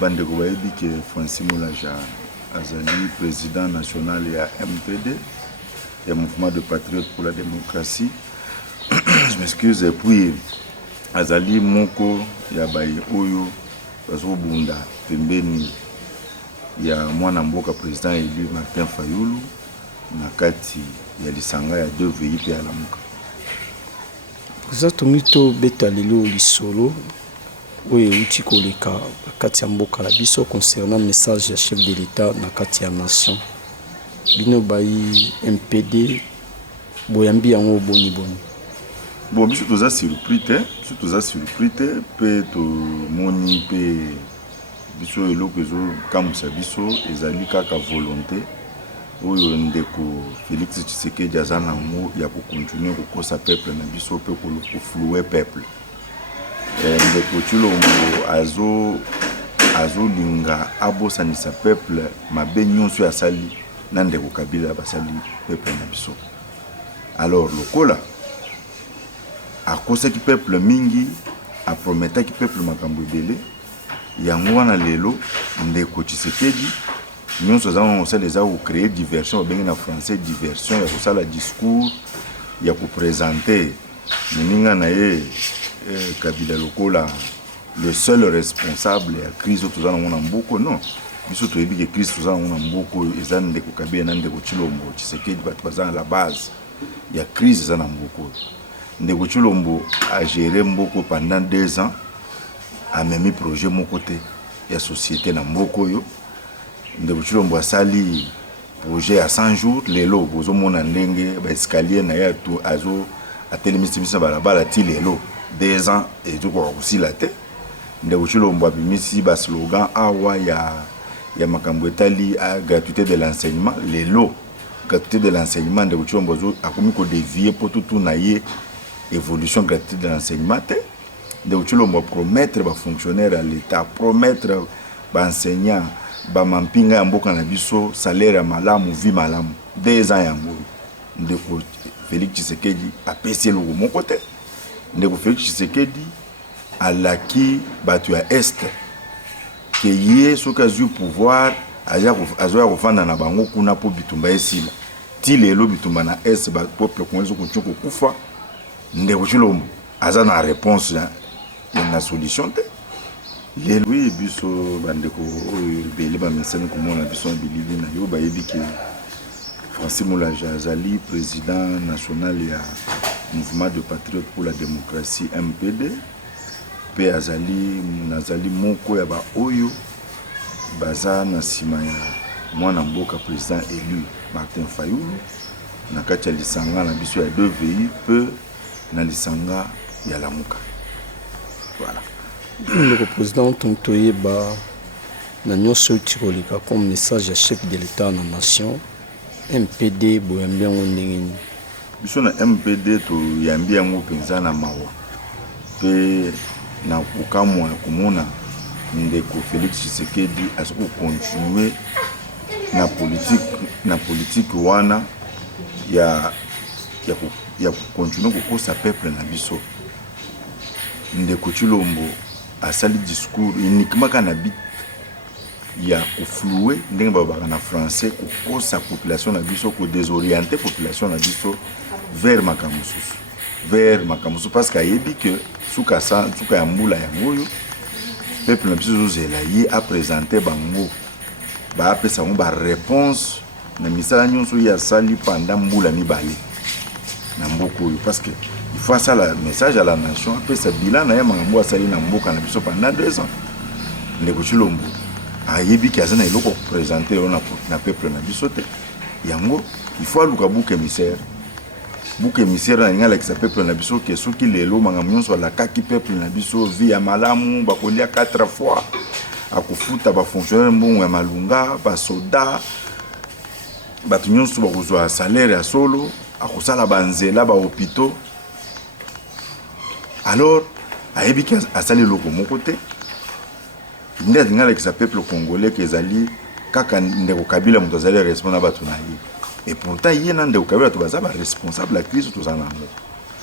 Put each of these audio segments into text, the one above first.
bande Kouaïbi que Francis Moulaja Azali, président national et MPD, et mouvement de patriotes pour la démocratie. Je m'excuse, et puis Azali Moko, Yabaye Oyo, Bazobunda, Pembeni, ya mwana mboka président élu Martin Fayulu, Nakati, Yalisanga, ya 2 VIP à la Mouka. Zatomito Betalilo Lisolo. Oui, outil koleka Katia Mboka la biso concernant message du chef de l'État na Katia Nation. Bino bayi MPD boyambi yango boni. Bon, biso toza surpris te pe to moni pe biso eloko ezo kamusa biso ezali kaka volonté oyo ndeko Félix Tshisekedi aza nango ya kokontinue kokosa peuple na biso pe koflouer peuple. Ndeko Tshilombo azolinga abosanisa peuple mabe nyonso ya sali na ndeko Kabila basali peuple na biso. Alors lokola akosaki peuple mingi aprometaki peuple makambo ebele yango wana lelo ndeko Tshisekedi nyonso za on sait déjà créer diversion bengi na français diversion ya kosala discours ya ko présenter moninga na ye Kabila lokola le seul responsable ya crise tozana mona mboko non biso toyebi ke crise tozana mona mboko eza ndeko Kabila na ndeko Tshilombo Tshisekedi batu bazana la base ya crise za na mboko. Ndeko Tshilombo a géré mboko pendant 2 ans a même projet mon côté ya société na mboko yo. Ndeko Tshilombo asali projet à 100 jours lelo bozo mona ndenge ba escalier na ya to azo atelemisi balabala ti lelo 2 ans et tout quoi aussi la tête. Ndeko Tshilombo abimisi ba slogan awa ya makambo etali a gratuité de l'enseignement lelo gratuité de l'enseignement. Ndeko Tshilombo akomi ko dévier pour tout na ye évolution gratuité de l'enseignement. Ndeko Tshilombo promettre ba fonctionnaire à l'état, promettre ba enseignant ba mampinga ya mboka na biso salaire ya malamu vie malamu 2 ans yango. Ndeko Félix Tshisekedi apesi loko mon côté. Ndeko Félix Tshisekedi alaki batu ya est ke ye soka zu pouvoir azoya kofanda na bango kuna po bitumba esila ti lelo bitumba na est ba peuple congolais ko kufa. Ndeko Tshilombo aza na réponse na solution te lelo oui biso bandeko oyo bele ba mesene komona biso bilili na yo bayebi ke Francis Moulaja Azali, président national ya mouvement de patriotes pour la démocratie MPD, pe azali moko ya ba oyo baza na sima ya mwana mboka président élu Martin Fayulu na kati ya lisanga na biso ya 2 VI pe na lisanga ya Lamuka. Voilà. Le président Tontoye ba na nyonso tikolika comme message ya chef de l'État na nation MPD boyambi yango ndenge biso na MPD to yambi yango penza na mawa pe na kukamwa komona ndeko Félix Tshisekedi asoko continuer na politique wana ya continuer kokosa peuple na biso. Ndeko Tshilombo asali discours uniquement kana bit ya koflouer ndenge babaka na français kokosa population na biso ko désorienter population na biso vers makamusu parce qu'ayebi que suka ya mbula ya moyo peuple na biso zozela ye a présenter bango ba apesa ngo ba réponse na misala nyonso ya sali pendant mbula mibale na mboko oyo parce que il faut ça le message à la nation apesa bilan na ya makambo asali na mboka na biso pendant 2 ans. Ndeko Tshilombo ayebi ki azana eloko présenter na peuple na biso te yango il faut aluka bouc émissaire na ngala ki sa peuple na biso ke soki lelo makambo nyonso alakaki peuple na biso vie ya malamu bakolia 4 fois akufuta ba fonctionnaire mbongo ya malunga ba soda batu nyonso bakozwa salaire ya solo akosala banzela ba hôpitaux. Alors ayebi ki asali loko moko te nde ngala ki sa peuple congolais ke ezali kaka ndeko Kabila muto azali responsable batu na ye et pourtant ye na ndeko Kabila to baza ba responsable la crise to zana ngo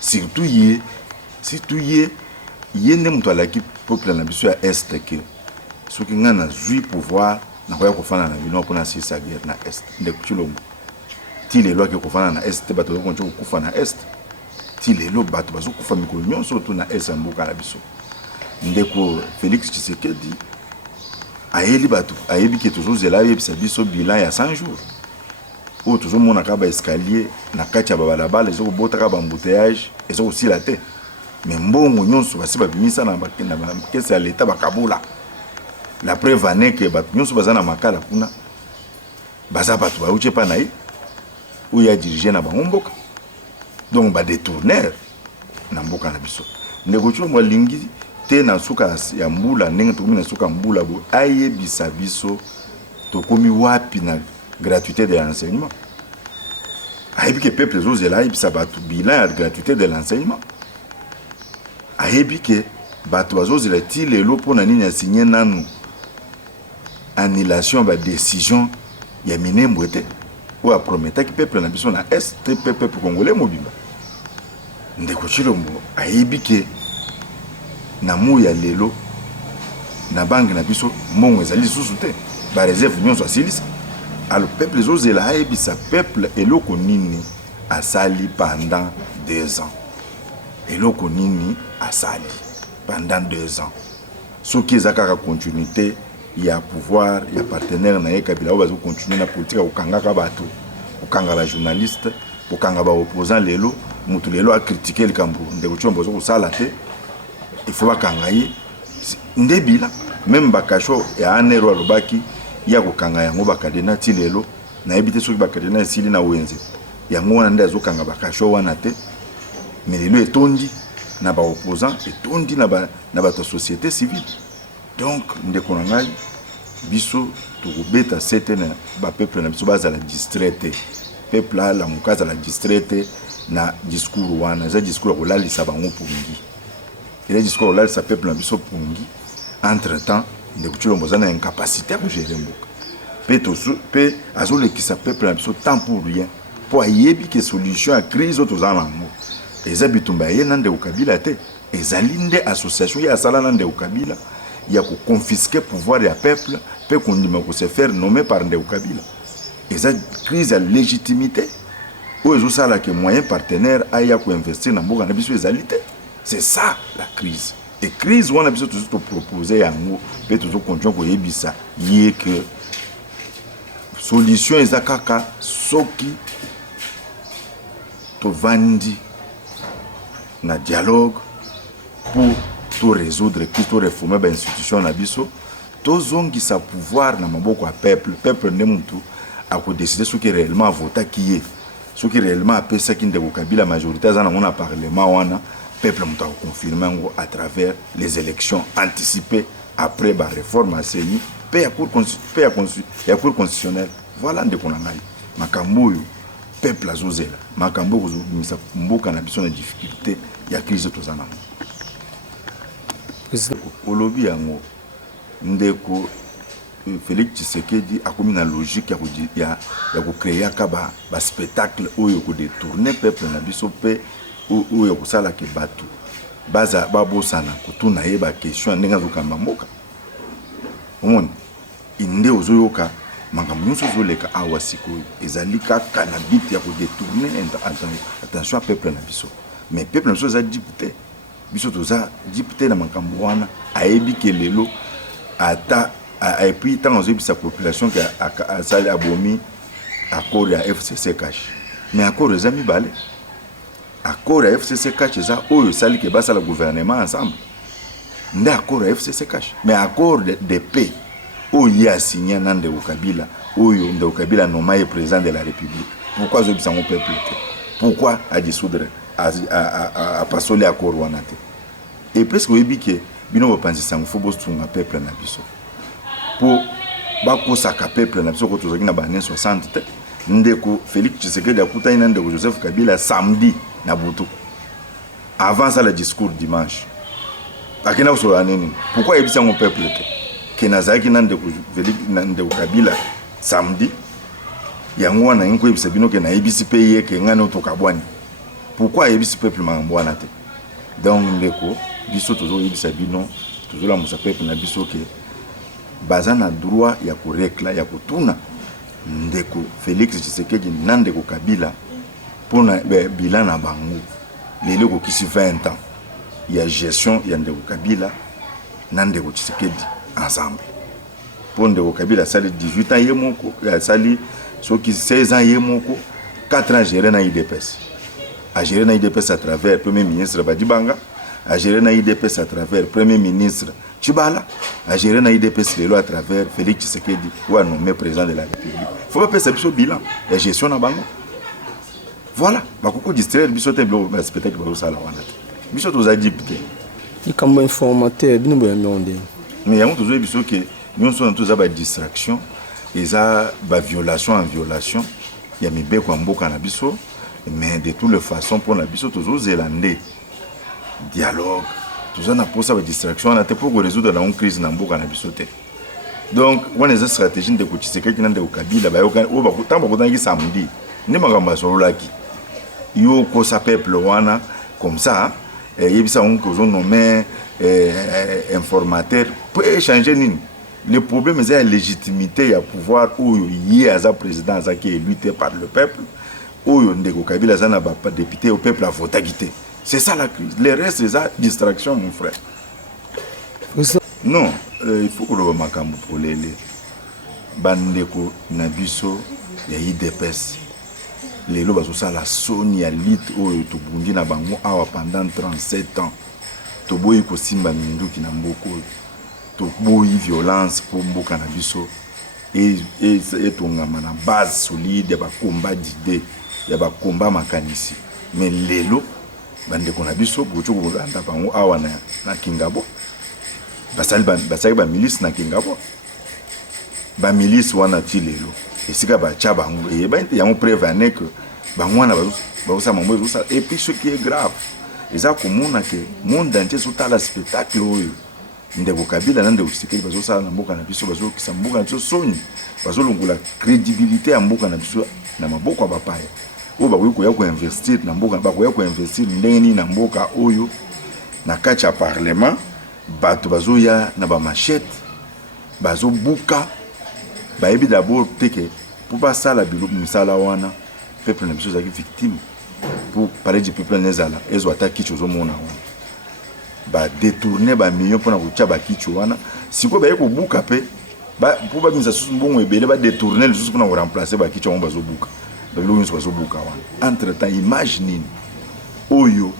surtout ye nde muto alaki peuple na biso ya est ke soki nga na zwi pouvoir na koya kofana na bino mpona sisa guerre na est ndeko chilombo ti lelo ake kofana na est te bato bakonti kokufa na est ti lelo bato bazokufa mikolo nyonso to na est ya mboka na biso ndeko Félix Tshisekedi ayeli bato ayebi ke tozozela ayebisa biso bilan ya 100 jours oyo tozomonaka baescalier na kati ya babalabala ezokobotaka bambouteillage ezokosila te me mbongo nyonso basi babimisa na bakese ya leta bakabula la preuve ane ke bato nyonso baza na makala kuna baza bato bauti epa na ye oyo adirige na bango mboka donc badetourner na mboka na biso ndeko Tshilombo alingi te na suka ya mbula ndenge tokomi na suka mbula bo ayebisa biso tokomi wapi na gratuité de l'enseignement ayebi ke peuple ezozela ayebisa bato bilan ya gratuité de l'enseignement ayebi ke bato bazozela ti lelo mpona nini asinye nanu annulation badécision ya minembwe te oyo aprometaki peuple na biso na est te peuple congolais mobimba ndeko Tshilombo ayebi ke na moi ya lelo na bangi na biso mbongo ezali lisusu te bareserve nyonso asilisa alors peuple ezozela ayebisa peuple eloko nini asali pendant 2 ans eloko nini asali pendant 2 ans soki eza kaka continuité ya pouvoir ya partenaire na ye Kabila oyo bazokontinue na politique ya kokangaka bato kokanga bajournaliste kokanga baopposant lelo motu lelo akritike likambo ndeko Tshilombo ozokosala te il faut bakanga ye nde bila même bakasho ya anero alobaki ya kokanga yango bakadena ti lelo nayebi te soki bakadena esili na wenze yango wana nde azokanga bakasho wana te mais lelo etondi na baopposant etondi na bato société civile donc ndeko na ngai biso tokobeta sete na bapeuple na biso bazala distrait te peuple alamuka azala distrait te na discours wana eza discours ya kolalisa bango pungi eza discours ya kolalisa peuple na biso pungi entre temps ndeko Tshilombo aza na incapacité ya kogere mboka mpe azolekisa peuple na biso temps pour rien mpo ayebi ke solution ya crise oyo toza nango eza bitumba ya ye na ndeko Kabila te ezali nde association ye asala na ndeko Kabila ya koconfisque pouvoir ya peuple mpe kondima kose faire nommé par ndeko Kabila eza crise ya légitimité oyo ezosala ke moyen partenaire aya koinvestir na mboka na biso ezali te c'est ça la crise et crise wana biso tozo topropose yango mpe tozokontinue koyebisa ye ke solution eza kaka soki tovandi na dialogue pour to résoudre crise to réformer bainstitution na biso tozongisa pouvoir na maboko ya peuple nde mutu akodeside soki réellement avotaki ye soki réellement apesaki ndeko Kabila majorité aza nango na parlement wana peuple mutu akoconfirme yango à travers les élections anticipées après baréforme aseni mpe ya cour constitutionnelle voilà ndeko na ngai makambo oyo peuple azozela makambo oyo kozobimisa mboka na biso na difficulté ya crise toza nango olobi yango ndeko Félix Tshisekedi akomi na logique ya kocréer aka baspectacle oyo kodetourne peuple na biso mpe oyo kosalaka bato babosana kotuna ye baquestion ndenge azokamba mboka omoni nde ozoyoka makambo nyonso ozoleka awa sikoyo ezali kaka na bit ya kodetourne attention ya peuple na biso mais peuple na biso eza dipu te biso toza dipu te na makambo wana ayebi ke lelo ata epuis ntango azoyebisa population ke asali abomi accord ya FCC cash mais accord eza mibale accord ya FCC cash eza oyo esali ke basala gouvernement ensemble nde accord ya FCC cash mais accord de paix oyo ye asigné na ndeko Kabila oyo ndeko Kabila noma ye président de la République pourquoi azoyebisa ngo peuple te pourquoi adissoudre apasoli accord wana te et presque oyebi ke bino bapanzisa ngo fo bosunga peuple na biso po bakosaka peuple na biso ko tozaki na bane 60 te ndeko Félix Tshisekedi akutani na ndeko Joseph Kabila samedi na butu avant ça le discours dimanche akina kosolola nini pourquoi yebisa ngo peuple te ke nazalaki na ndeko Félix na ndeko Kabila samedi yango wana ngi koyebisa bino ke nayebisi mpe ye ke ngani otokabwani pourquoi yebisi peuple makambo wana te donc ndeko biso tozoyebisa bino tozolamusa peuple na biso ke baza na droit ya korekla ya kotuna ndeko Félix Tshisekedi na ndeko Kabila pona bilan na bango lelo kokisi 20 ans ya gestion ya ndeko Kabila na ndeko Tshisekedi ensemble. Pour ndeko Kabila sali 18 ans ye moko ya sali soki 16 ans ye moko 4 ans géré na IDPS. A géré na IDPS à travers premier ministre Badibanga, a géré na IDPS à travers premier ministre Tchibala, a géré na IDPS lelo à travers Félix Tshisekedi ou a nommé président de la République. Faut pas passer sur bilan la gestion na bango. Voilà, bakoko distraire biso te blo spectacle ba sala wana. Biso toza dipte. Ni kambo informateur bino boya ndonde. Mais yango tozo biso ke nyonso na toza ba distraction, eza ba violation en violation, ya mibeko mboka na biso, mais de toutes les façons pour na biso tozo zélande dialogue, toza na posa ba distraction na te pour résoudre la crise na mboka na biso te. Donc, on a une stratégie de Tshisekedi de Kabila, on va vous samedi. Ni magamba sololaki. Yo ko sa peuple wana comme ça, et yebisa on ko nommé informateur pour échanger nini. Le problème c'est la légitimité ya pouvoir ou yé aza président aza qui est élu par le peuple ou ndeko Kabila za na ba député au peuple a voté quitter. C'est ça la crise. Le reste c'est ça distraction mon frère. Non, il faut que le makambo pour les bandeko na biso ya IDPS. Les lois sont la Sony à lit ou to bundi na bango awa pendant 37 ans. To boyi ko simba mindu ki na mboko. To boyi violence pour mboka na biso et to ngama na base solide ya ba combat d'idées, ya ba combat makanisi. Mais lelo bandeko na biso bocho ko anda bango awa na Kingabo. Basali ba milice na Kingabo. Ba milice wana ti lelo. Et si ba cha bango et ba yango prévenir que bango wana ba sa mambo ça et puis ce qui est grave eza komona que monde entier sota la spectacle oyo ndeko Kabila na ndeko Tshisekedi bazo sala na mboka na biso bazo kisa mboka na biso soni bazo longola crédibilité ya mboka na biso na maboko ba paya o ba ko ko investir na mboka ba ko investir ndeni na mboka oyo na kati ya parlement bato bazo ya na ba machette bazo buka ba ebi d'abord teke pour pas ça la bilo misala wana peuple na biso zaki victime pour parler du peuple nezala ezo ataki chozo mona wana ba détourner ba millions pour na kucha ba kicho wana siko ba yeko buka pe ba pour ba misa susu mbongo ebele ba détourner le susu pour na remplacer ba kicho wana bazo buka ba bilo nyonso bazo buka wana entre temps imagine oyo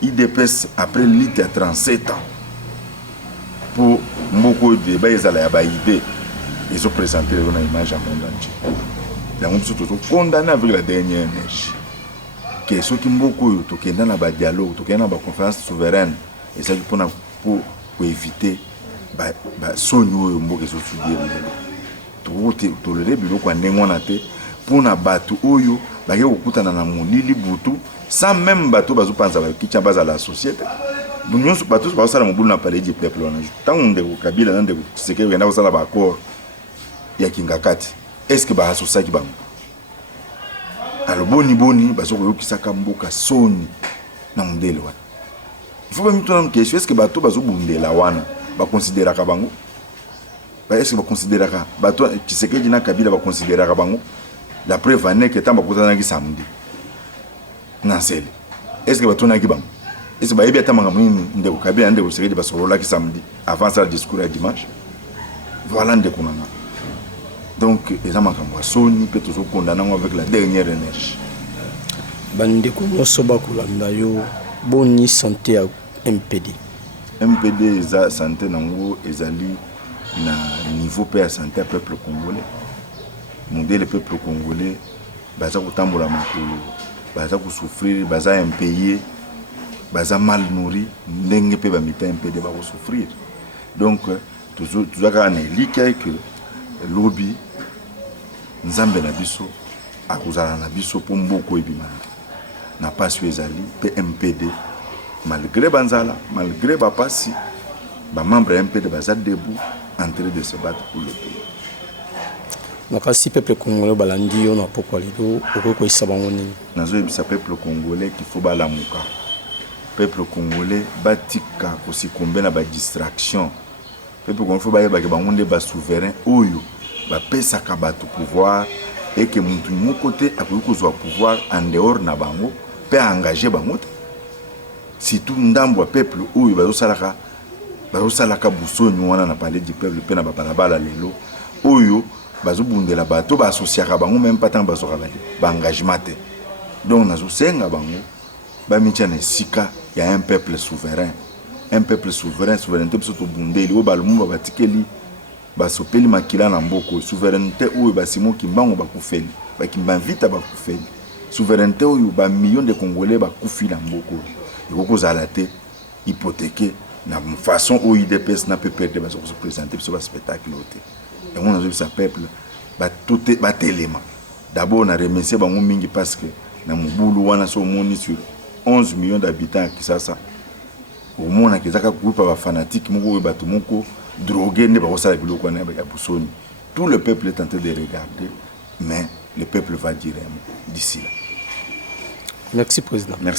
IDPS après lutte à 37 ans pour mboko de ba ezala ya ba idée ils ont présenté une image à monde entier. Donc, nous sommes condamnés avec la dernière énergie. Que ceux qui beaucoup qui dans le dialogue, qui dans la conférence souveraine, et ça pour éviter sonyo mboka zo studier. To tolérer biloko ndengwana te pour na batu oyo ba ke kokutana na monili butu sans même bato bazo pensa ba kicha baza la société. Bunyo bato ba sala mobulu na palais du peuple wana. Tant ndeko Kabila na ndeko Tshisekedi ngenda sala ba accord ya kingakati est-ce que ba asosaki bango alors boni bazo yokisaka mboka soni na mondele wana il faut même tourner une question est-ce que bato bazo bundela wana ba considéraka bango ba est-ce que ba considéraka bato Tshisekedi na Kabila ba considéraka bango la preuve en est que tamba kotana ki samedi na sele est-ce que bato na ki bango est-ce que ba yebi atama ngamuni ndeko Kabila ndeko Tshisekedi ba sorola ki samedi avant ça le discours à dimanche voilà ndeko nanga. Donc, les gens Sony peut toujours condamner avec la dernière énergie. Bandeko Mosoba Kulanda yo boni santé à MPD. MPD eza santé nango ezali na niveau pe ya santé peuple congolais. Modèle peuple congolais baza kotambola makolo, baza ko souffrir, baza impayé, baza mal nourri, ndenge pe ba mita MPD ba ko souffrir. Donc toujours ka na lika que lobby nzambe na biso akuzala na biso po mboko ebima na pasi ezali pe MPD malgré banzala malgré ba pasi ba membre MPD baza debout en train de se battre pour le pays. Nakasi peuple congolais balandi yo na pokwa lido okoko isabango nini nazo ebisa peuple congolais qu'il faut balamuka peuple congolais batika ko sikombe na ba distraction peuple congolais faut bayeba ke bango nde ba souverain oyo ba pesa ka bato pouvoir et que mutu moko te akoki kozwa pouvoir en dehors na bango pe engager bango te surtout ndambo ya peuple oyo bazosalaka busoni wana na palais du peuple pe na babalabala lelo oyo bazobundela bato baasociaka bango même pas tant bazwaka baengagement te donc nazosenga bango bamitia na esika ya un peuple souverain souveraineté biso tobundeli oyo balumumba batikeli basopeli makila na mboko souveraineté oyo basimoki mbango bakufeli bakimba vita bakufeli souveraineté oyo bamillion de congolais bakufi na mboko ekokozala te hypothéqué na façon oyo idps na pe perdre bazokosepresente biso baspectacle oyo te yango nazobisa peuple batelema d'abord na remercie bango mingi parce que na mobulu wana so omoni sur 11 millions d'habitants ya Kisasa omonaka ezaka groupe ya bafanatique moko oyo bato moko drogué nde bakosala biloko wana ya busoni. Tout le peuple est en train de regarder, mais le peuple va dire d'ici là. Merci, Président. Merci.